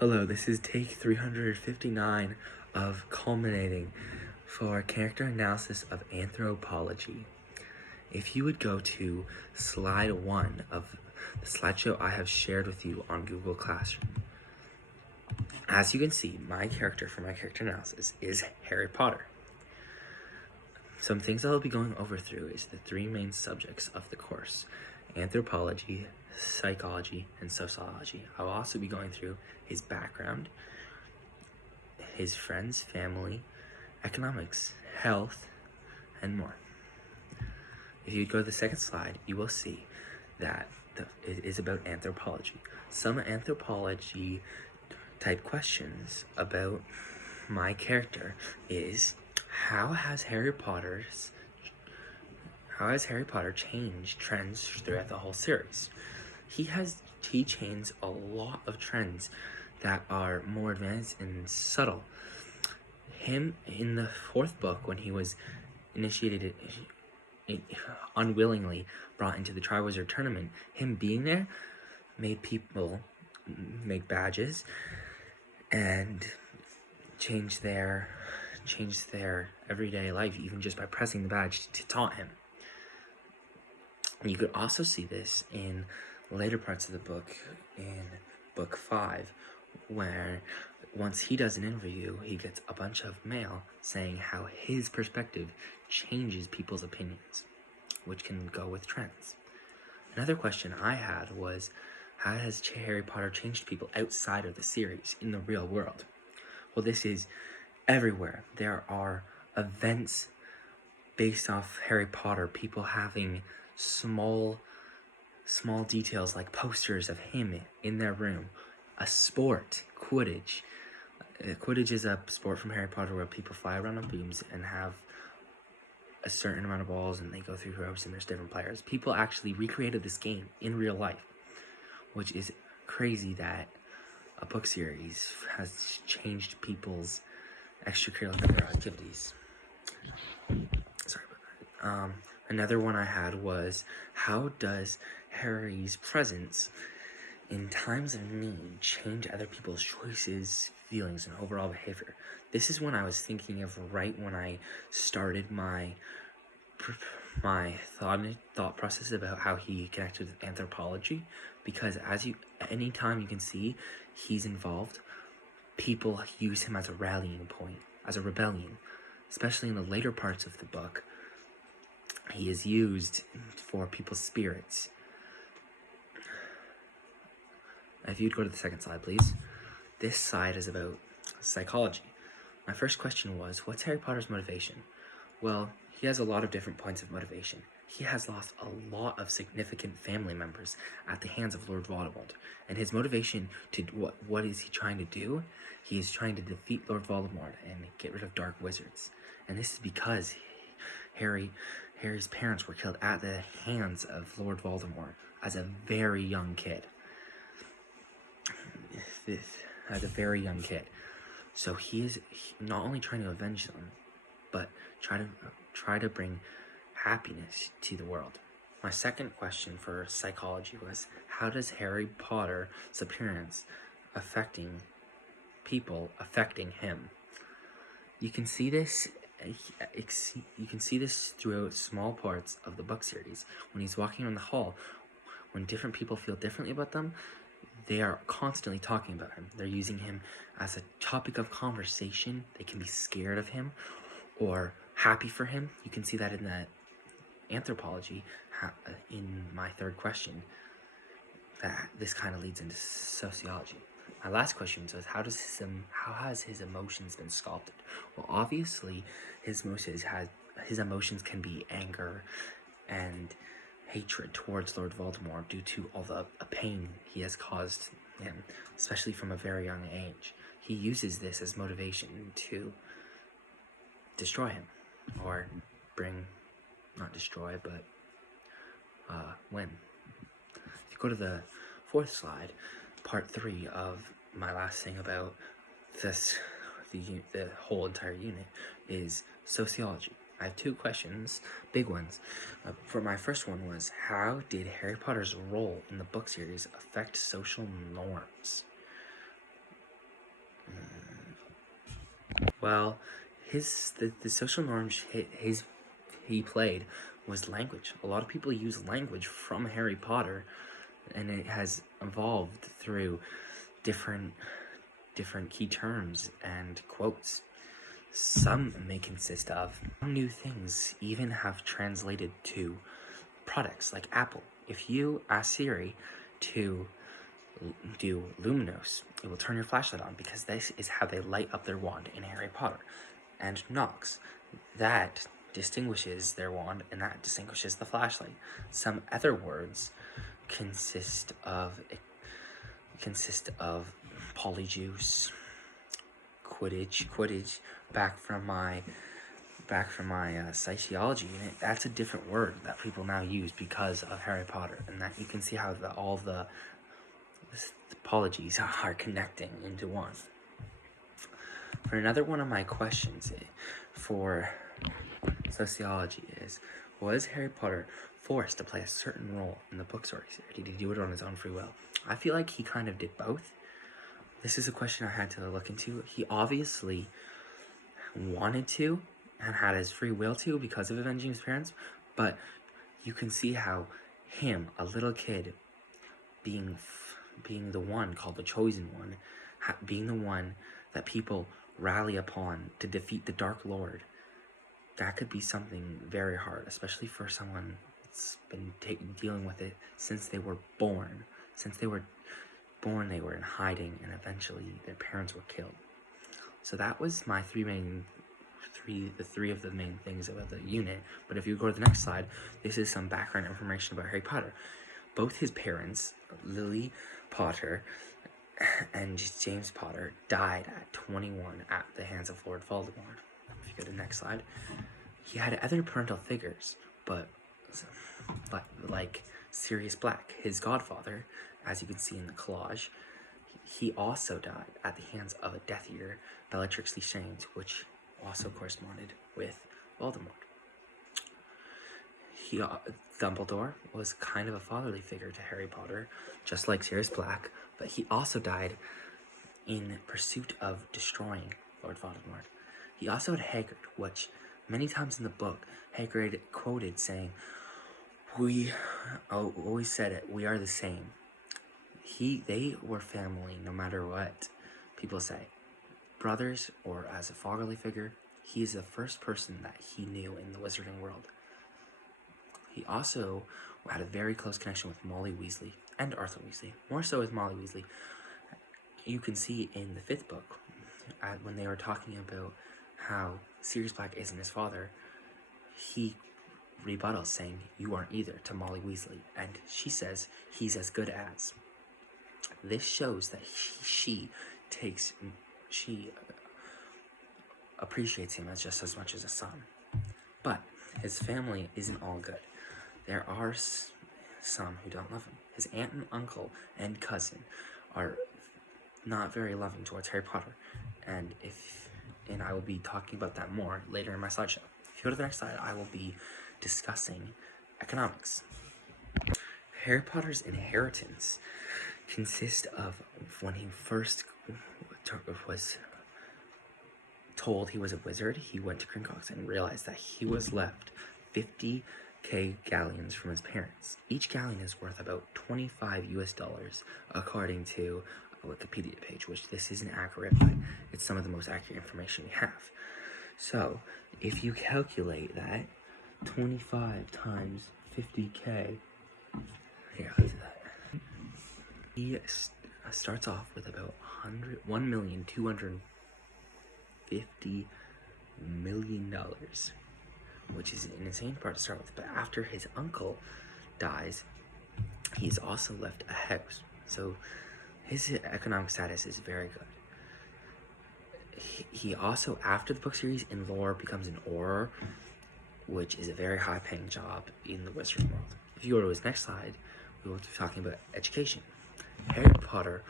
Hello, this is take 359 of Culminating for character analysis of anthropology. If you would go to slide 1 of the slideshow I have shared with you on Google Classroom. As you can see, my character for my character analysis is Harry Potter. Some things I'll be going over through is the three main subjects of the course: anthropology, psychology, and sociology. I'll also be going through his background, his friends, family, economics, health, and more. If you go to the second slide, you will see that it is about anthropology. Some anthropology type questions about my character is, how has Harry Potter changed trends throughout the whole series? He changed a lot of trends that are more advanced and subtle. Him in the fourth book, when he was initiated unwillingly brought into the Triwizard Tournament, him being there made people make badges and change their everyday life, even just by pressing the badge to taunt him. You could also see this in later parts of the book, in book 5, where once he does an interview, he gets a bunch of mail saying how his perspective changes people's opinions, which can go with trends. Another question I had was, how has Harry Potter changed people outside of the series in the real world? Well, this is everywhere. There are events based off Harry Potter, people having small details like posters of him in their room. A sport, Quidditch. Quidditch is a sport from Harry Potter where people fly around on beams and have a certain amount of balls and they go through ropes and there's different players. People actually recreated this game in real life, which is crazy that a book series has changed people's extracurricular activities. Sorry about that. Another one I had was, how does Harry's presence in times of need change other people's choices, feelings, and overall behavior? This is one I was thinking of right when I started my thought process about how he connected with anthropology, because anytime you can see he's involved, people use him as a rallying point, as a rebellion. Especially in the later parts of the book, he is used for people's spirits. If you'd go to the second slide, please. This slide is about psychology. My first question was, what's Harry Potter's motivation? Well, he has a lot of different points of motivation. He has lost a lot of significant family members at the hands of Lord Voldemort. And his motivation to what is he trying to do? He is trying to defeat Lord Voldemort and get rid of dark wizards. And this is because Harry's parents were killed at the hands of Lord Voldemort as a very young kid. So he is not only trying to avenge them, but try to bring happiness to the world. My second question for psychology was, how does Harry Potter's appearance affecting him? You can see this throughout small parts of the book series. When he's walking around the hall, when different people feel differently about them, they are constantly talking about him. They're using him as a topic of conversation. They can be scared of him or happy for him. You can see that in the anthropology in my third question. That this kind of leads into sociology. My last question was, how has his emotions been sculpted? Well, obviously, his emotions can be anger and hatred towards Lord Voldemort due to all the pain he has caused him, especially from a very young age. He uses this as motivation to destroy him, or not destroy, but win. If you go to the fourth slide, part 3 of my last thing about the whole entire unit is sociology. I have 2 questions, big ones. For my first one was, how did Harry Potter's role in the book series affect social norms? Well, the social norms he played was language. A lot of people use language from Harry Potter, and it has evolved through different key terms and quotes. Some may consist of new things, even have translated to products like Apple. If you ask Siri to do Luminos, it will turn your flashlight on, because this is how they light up their wand in Harry Potter. And Knox, that distinguishes their wand, and that distinguishes the flashlight. Some other words consist of polyjuice, Quidditch. Back from my psychology unit, that's a different word that people now use because of Harry Potter, and that you can see how all the apologies are connecting into one. For another one of my questions for sociology is, was Harry Potter forced to play a certain role in the book stories, or did he do it on his own free will? I feel like he kind of did both. This is a question I had to look into. He obviously wanted to and had his free will to because of avenging his parents, but you can see how him, a little kid, being the one called the chosen one, being the one that people rally upon to defeat the Dark Lord, that could be something very hard, especially for someone that's been dealing with it since they were born. Since they were born, they were in hiding, and eventually their parents were killed. So that was my three of the main things about the unit. But if you go to the next slide, this is some background information about Harry Potter. Both his parents, Lily Potter and James Potter, died at 21 at the hands of Lord Voldemort. If you go to the next slide, he had other parental figures, but like Sirius Black, his godfather, as you can see in the collage, he also died at the hands of a Death Eater, Bellatrix Lestrange, which also corresponded with Voldemort. Dumbledore was kind of a fatherly figure to Harry Potter, just like Sirius Black, but he also died in pursuit of destroying Lord Voldemort. He also had Hagrid, which many times in the book, Hagrid quoted saying, "We always said it, we are the same." They were family no matter what people say. Brothers, or as a fatherly figure, he is the first person that he knew in the wizarding world. He also had a very close connection with Molly Weasley and Arthur Weasley, more so with Molly Weasley. You can see in the 5th book, when they were talking about how Sirius Black isn't his father, he rebuttals saying, "You aren't either," to Molly Weasley, and she says, "He's as good as." This shows that she appreciates him as just as much as a son. But his family isn't all good. There are some who don't love him. His aunt and uncle and cousin are not very loving towards Harry Potter, and I will be talking about that more later in my slideshow. If you go to the next slide, I will be discussing economics. Harry Potter's inheritance consists of when he first was told he was a wizard, he went to Gringotts and realized that he was left 50k galleons from his parents. Each galleon is worth about $25 according to a Wikipedia page, which this isn't accurate, but it's some of the most accurate information we have. So if you calculate that, 25 times 50k, here, I'll do that. He starts off with about $1,250,000,000, which is an insane part to start with. But after his uncle dies, he's also left a house. So his economic status is very good. He also, after the book series, in lore, becomes an Auror, which is a very high-paying job in the Wizarding world. If you go to his next slide, we will be talking about education. Harry Potter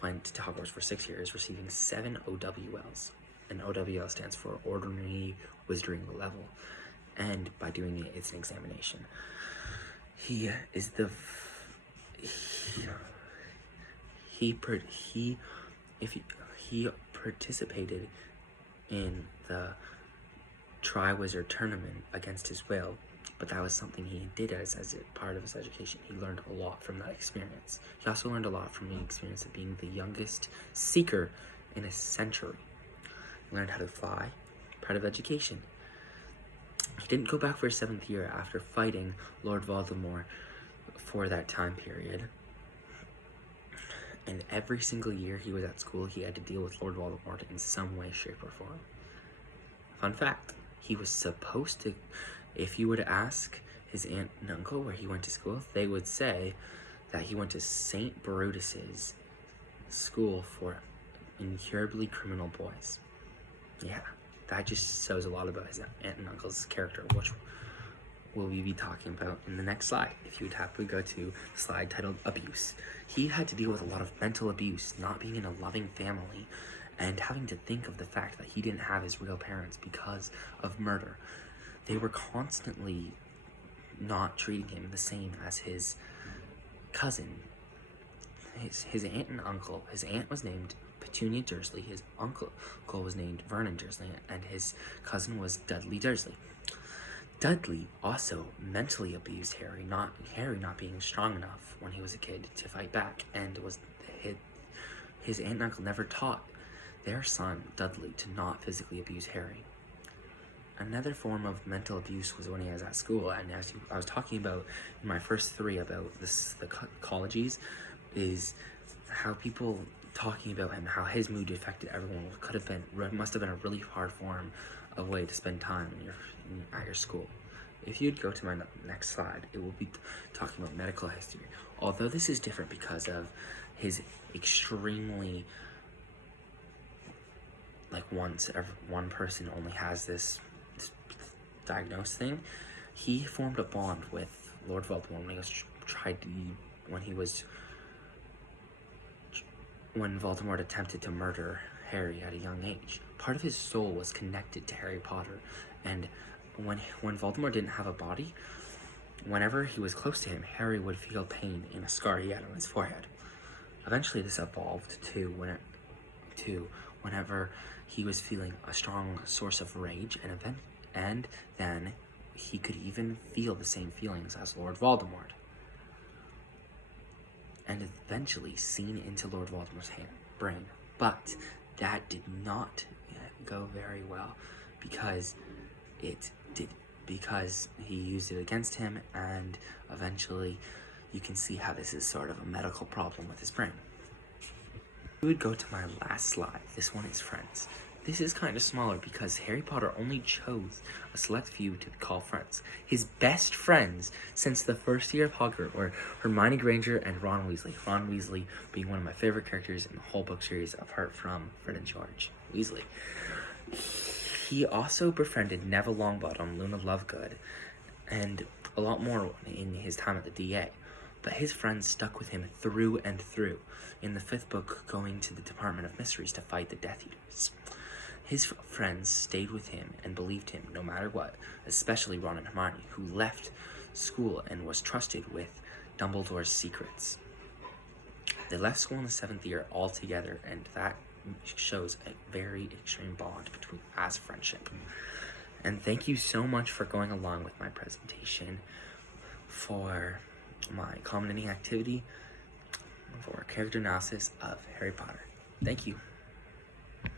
went to Hogwarts for 6 years, receiving 7 OWLs. And OWL stands for Ordinary Wizarding Level. And by doing it, it's an examination. He participated in the Triwizard Tournament against his will, but that was something he did as a part of his education. He learned a lot from that experience. He also learned a lot from the experience of being the youngest Seeker in a century. He learned how to fly, part of education. He didn't go back for his 7th year after fighting Lord Voldemort for that time period. And every single year he was at school, he had to deal with Lord Voldemort in some way, shape, or form. Fun fact, he was supposed to, if you were to ask his aunt and uncle where he went to school, they would say that he went to St. Brutus's school for incurably criminal boys. Yeah, that just shows a lot about his aunt and uncle's character, which will we be talking about in the next slide. If you would happily go to the slide titled Abuse. He had to deal with a lot of mental abuse, not being in a loving family, and having to think of the fact that he didn't have his real parents because of murder. They were constantly not treating him the same as his cousin. His aunt and uncle. His aunt was named Petunia Dursley, his uncle was named Vernon Dursley, and his cousin was Dudley Dursley. Dudley also mentally abused Harry not being strong enough when he was a kid to fight back, and his aunt and uncle never taught their son, Dudley, to not physically abuse Harry. Another form of mental abuse was when he was at school, and as I was talking about in my first 3 about the colleges, is how people talking about him, how his mood affected everyone, must have been a really hard form of way to spend time at your school. If you'd go to my next slide, it will be talking about medical history. Although this is different because of his extremely, like, one person only has this diagnosed thing, he formed a bond with Lord Voldemort when Voldemort attempted to murder Harry at a young age. Part of his soul was connected to Harry Potter, and when Voldemort didn't have a body, whenever he was close to him, Harry would feel pain in a scar he had on his forehead. Eventually this evolved to whenever he was feeling a strong source of rage, and then he could even feel the same feelings as Lord Voldemort. And eventually seen into Lord Voldemort's brain. But that did not go very well because he used it against him, and eventually you can see how this is sort of a medical problem with his brain. We would go to my last slide. This one is friends. This is kind of smaller because Harry Potter only chose a select few to call friends. His best friends since the first year of Hogwarts were Hermione Granger and Ron Weasley. Ron Weasley being one of my favorite characters in the whole book series, apart from Fred and George Weasley. He also befriended Neville Longbottom, Luna Lovegood, and a lot more in his time at the DA. But his friends stuck with him through and through, in the 5th book going to the Department of Mysteries to fight the Death Eaters. His friends stayed with him and believed him no matter what, especially Ron and Hermione, who left school and was trusted with Dumbledore's secrets. They left school in the 7th year all together, and that shows a very extreme bond between as friendship. And thank you so much for going along with my presentation for my culminating activity for character analysis of Harry Potter. Thank you.